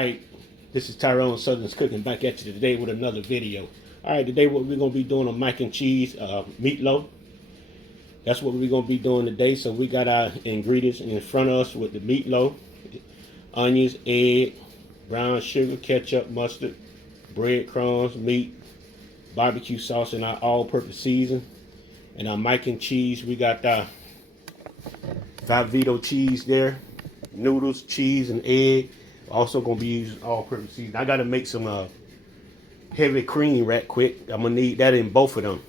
Alright, this is Tyron'e Southern's Cooking back at you today with another video. Alright, today what we're going to be doing on mac and cheese meatloaf. That's what we're going to be doing today. So we got our ingredients in front of us with the meatloaf, onions, egg, brown sugar, ketchup, mustard, breadcrumbs, meat, barbecue sauce, and our all-purpose season. And our mac and cheese, we got our Velveeta cheese there, noodles, cheese, and egg. Also gonna be using all-purpose season. I gotta make some heavy cream right quick. I'm gonna need that in both of them.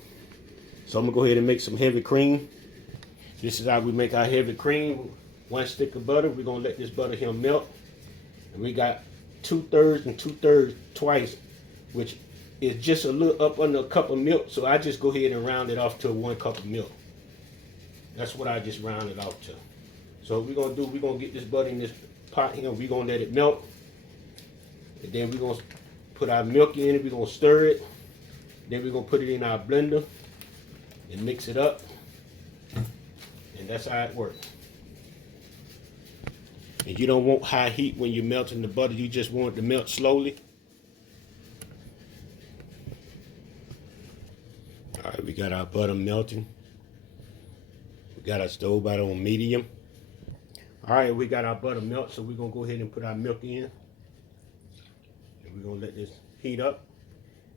So I'm gonna go ahead and make some heavy cream. This is how we make our heavy cream. 1 stick of butter. We're gonna let this butter here melt. And we got 2/3 and 2/3 twice, which is just a little up under a cup of milk. So I just go ahead and round it off to 1 cup of milk. That's what I just rounded off to. So we're gonna get this butter in this pot here. We're gonna let it melt. And then we're gonna put our milk in it. We're gonna stir it. Then we're gonna put it in our blender and mix it up. And that's how it works. And you don't want high heat when you're melting the butter. You just want it to melt slowly. All right, we got our butter melting. We got our stove out on medium. All right, we got our butter melt, so we're gonna go ahead and put our milk in. And we're gonna let this heat up.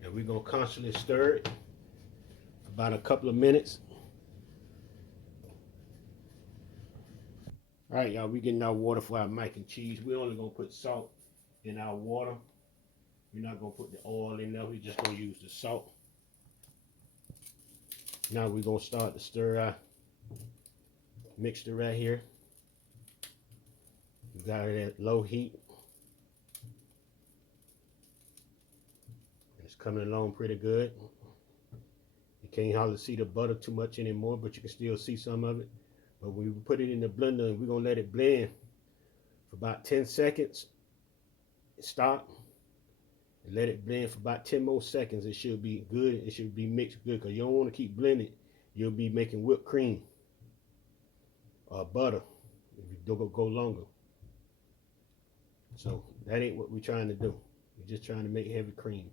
And we're gonna constantly stir it about a couple of minutes. All right, y'all, we getting our water for our mac and cheese. We're only gonna put salt in our water. We're not gonna put the oil in there. We're just gonna use the salt. Now we're gonna start to stir our mixture right here. We got it at low heat. It's coming along pretty good. You can't hardly see the butter too much anymore, but you can still see some of it. But when we put it in the blender, we're gonna let it blend for about 10 seconds. Stop. And let it blend for about 10 more seconds. It should be good. It should be mixed good, because you don't want to keep blending. You'll be making whipped cream or butter if you don't go longer. So that ain't what we're trying to do. We're just trying to make heavy cream.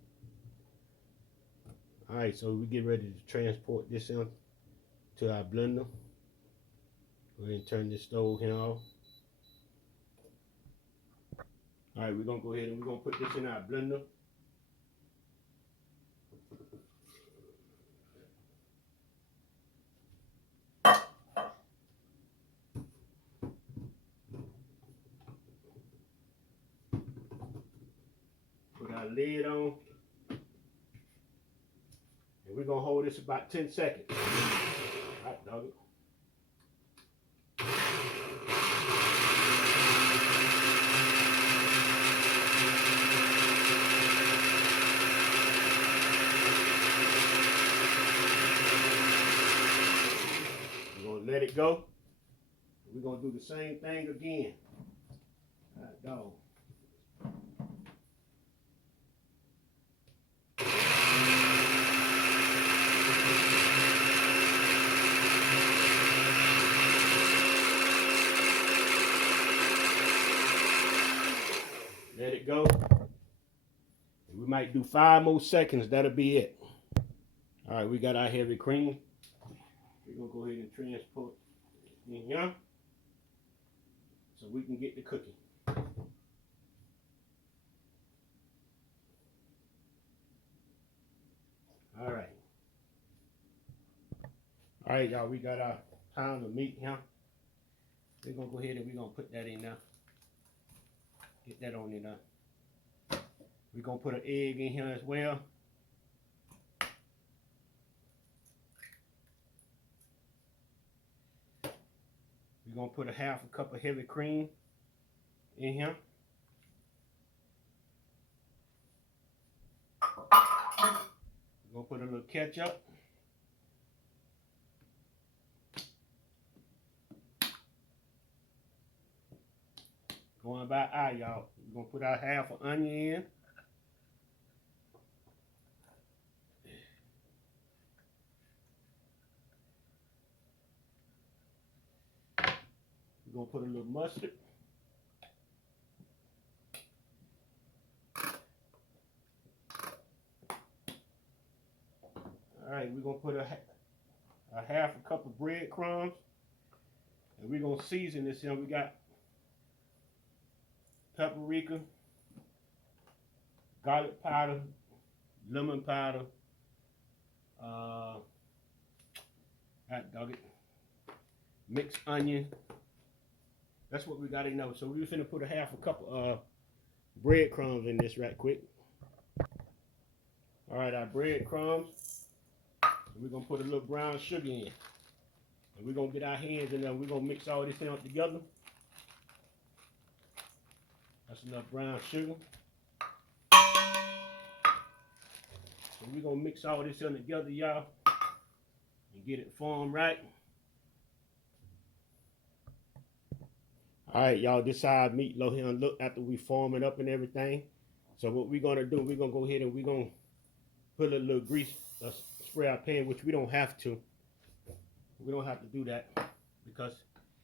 All right, so we get ready to transport this in to our blender. Go ahead and turn this stove here off. All right, we're gonna go ahead and we're gonna put this in our blender. Put our lid on. And we're gonna hold this about 10 seconds. Hot dog it. We're gonna let it go. We're gonna do the same thing again. Hot dog. Let it go. We might do 5 more seconds. That'll be it. All right, we got our heavy cream. We're gonna go ahead and transport it in here so we can get to cooking. All right. All right, y'all, we got our pound of meat here. We're gonna go ahead and we're gonna put that in there. Get that on in there. We're gonna put an egg in here as well. We're gonna put a 1/2 cup of heavy cream in here. We're gonna put a little ketchup. Going by eye, y'all. We're gonna put our 1/2 onion in. We're gonna put a little mustard. right, we're gonna put a half a cup of breadcrumbs, and we're gonna season this in. We got paprika, garlic powder, lemon powder, hot dog it, mixed onion. That's what we got in there. So we're finna put a half a cup of breadcrumbs in this right quick. All right, our breadcrumbs. We're gonna put a little brown sugar in. And we're gonna get our hands in there. We're gonna mix all this thing up together. That's enough brown sugar. So we're gonna mix all this in together, y'all, and get it formed right. All right, y'all, this our meatloaf here look after we form it up and everything. So what we're gonna do, we're gonna go ahead and we're gonna put a little grease, spray our pan, which we don't have to. We don't have to do that because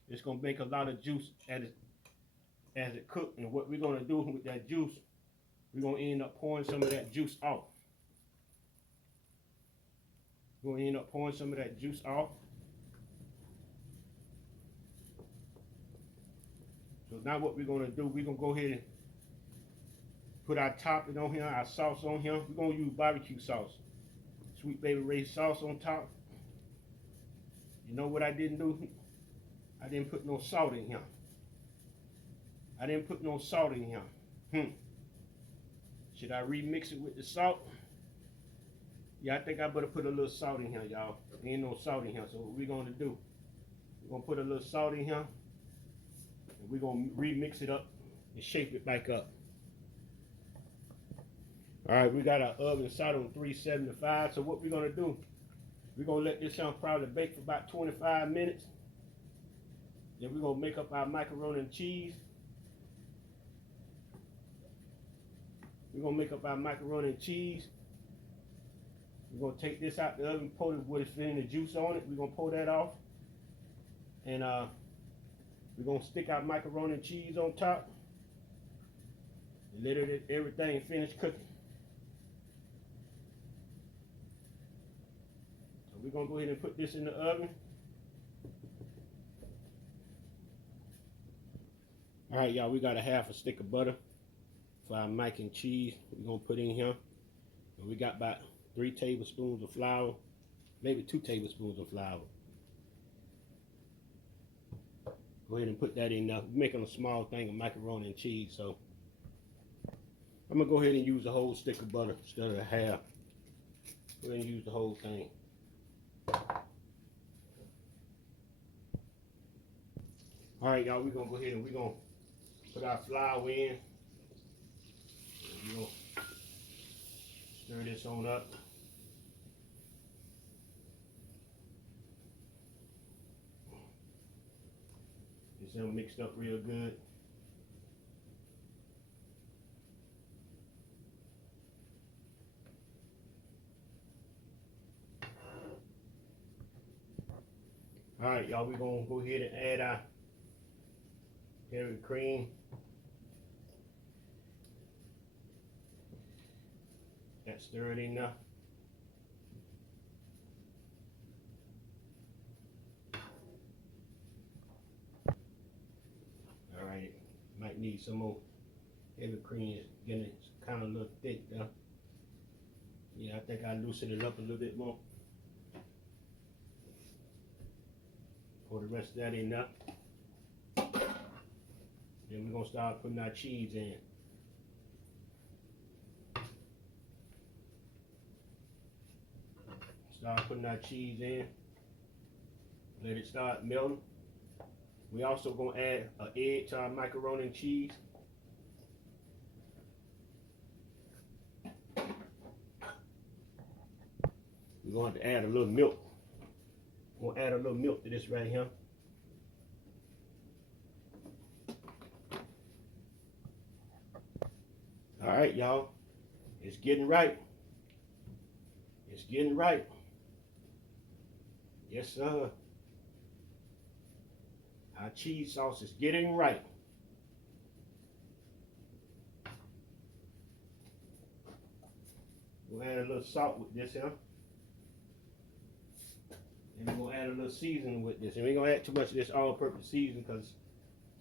it's gonna make a lot of juice as it cooks. And what we're gonna do with that juice, we're gonna end up pouring some of that juice off. We're gonna end up pouring some of that juice off. So now what we're gonna do, we're gonna go ahead and put our topping on here, our sauce on here. We're gonna use barbecue sauce, Sweet Baby Ray's sauce on top. You know what I didn't do? I didn't put no salt in here. I didn't put no salt in here. Should I remix it with the salt? Yeah, I think I better put a little salt in here, y'all. There ain't no salt in here, so what we're gonna do, we're gonna put a little salt in here, and we're gonna remix it up and shape it back up. All right, we got our oven set on 375. So what we're gonna do, we're gonna let this probably bake for about 25 minutes. Then we're gonna make up our macaroni and cheese. We're gonna make up our macaroni and cheese. We're gonna take this out the oven, pour it with the juice on it. We're gonna pour that off, and we're gonna stick our macaroni and cheese on top, and let everything finish cooking. So we're gonna go ahead and put this in the oven. All right, y'all, we got a half a stick of butter for our mac and cheese. We're gonna put in here, and we got about 3 tablespoons of flour, maybe 2 tablespoons of flour. Go ahead and put that in there. We're making a small thing of macaroni and cheese, so I'm gonna go ahead and use the whole stick of butter instead of the half. Go ahead and use the whole thing. All right, y'all, we're gonna go ahead and we're gonna put our flour in. We're gonna stir this on up. Get them mixed up real good. All right, y'all, we're gonna go ahead and add our heavy cream. That's stirred in now. All right, might need some more heavy cream. It's getting kind of a little thick now. Yeah, I think I loosen it up a little bit more. Pour the rest of that in now. Then we're gonna start putting our cheese in. Start putting our cheese in. Let it start melting. We also gonna add an egg to our macaroni and cheese. We're going to add a little milk. We're gonna add a little milk to this right here. All right, y'all. It's getting right. It's getting right. Yes, sir. Our cheese sauce is getting right. We'll add a little salt with this here. And we're gonna add a little seasoning with this. And we ain't gonna add too much of this all-purpose seasoning because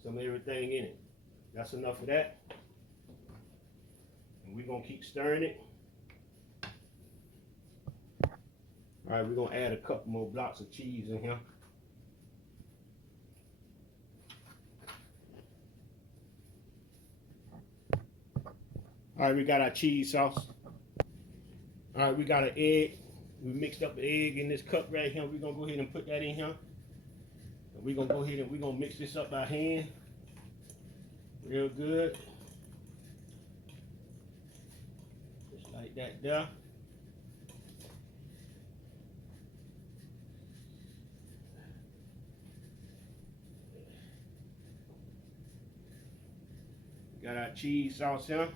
some of everything in it. That's enough of that. And we're gonna keep stirring it. All right, we're gonna add a couple more blocks of cheese in here. All right, we got our cheese sauce. All right, we got an egg. We mixed up the egg in this cup right here. We're gonna go ahead and put that in here. And we're gonna go ahead and we're gonna mix this up by hand. Real good. Just like that there. We got our cheese sauce here.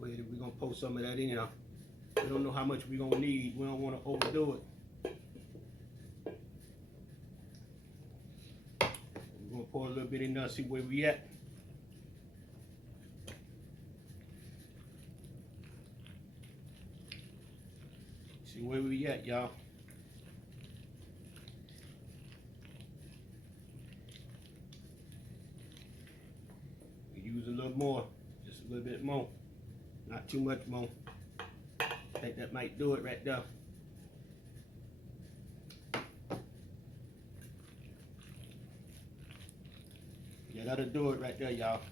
We're gonna pour some of that in here. We don't know how much we're gonna need. We don't want to overdo it. We're gonna pour a little bit in there, see where we at. See where we at, y'all. We use a little more, just a little bit more. Not too much more. I think that might do it right there. Yeah, that'll do it right there, y'all.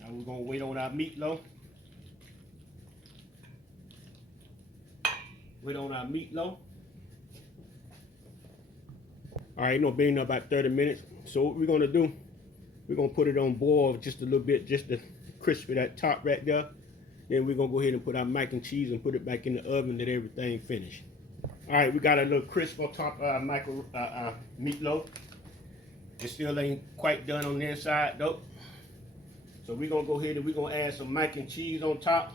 Now we're gonna wait on our meatloaf. Wait on our meatloaf. All right, it's been about 30 minutes. So what we're gonna do, we're gonna put it on boil just a little bit, just to crispy that top right there. Then we're gonna go ahead and put our mac and cheese and put it back in the oven, let everything finish. All right, we got a little crisp on top of our meatloaf. It still ain't quite done on the inside though. So we're gonna go ahead and we're gonna add some mac and cheese on top.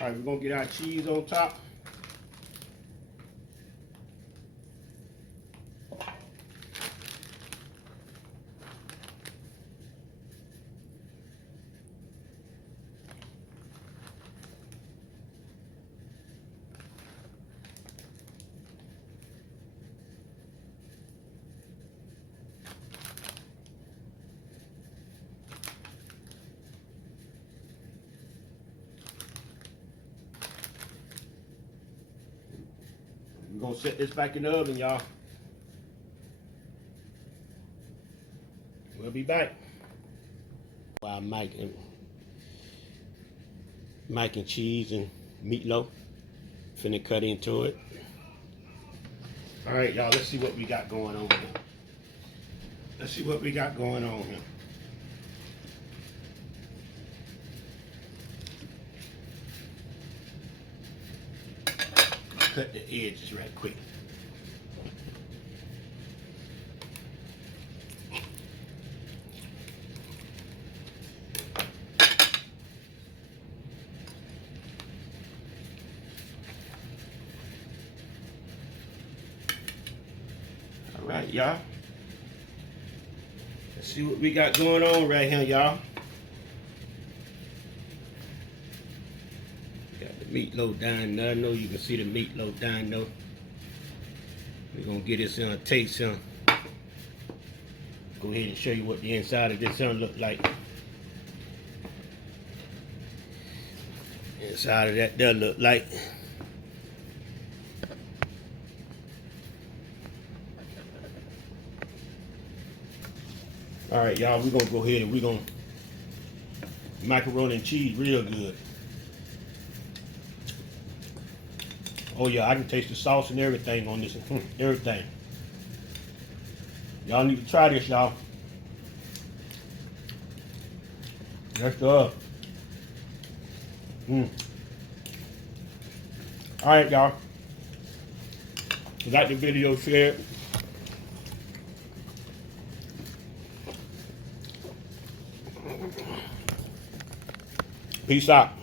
All right, we're gonna get our cheese on top. We're gonna set this back in the oven, y'all. We'll be back. Our mac and cheese and meatloaf. Finna cut into it. All right, y'all, let's see what we got going on here. Let's see what we got going on here. Cut the edges right quick. All right, y'all. Let's see what we got going on right here, y'all. Meatloaf down there. I know you can see the meatloaf down there. We're gonna get this in a taste on. Go ahead and show you what the inside of this one look like. Inside of that there look like. All right, y'all, we're gonna go ahead and we're gonna macaroni and cheese real good. Oh yeah, I can taste the sauce and everything on this. Everything. Y'all need to try this, y'all. That's good. All right, y'all. Like the video, share it. Peace out.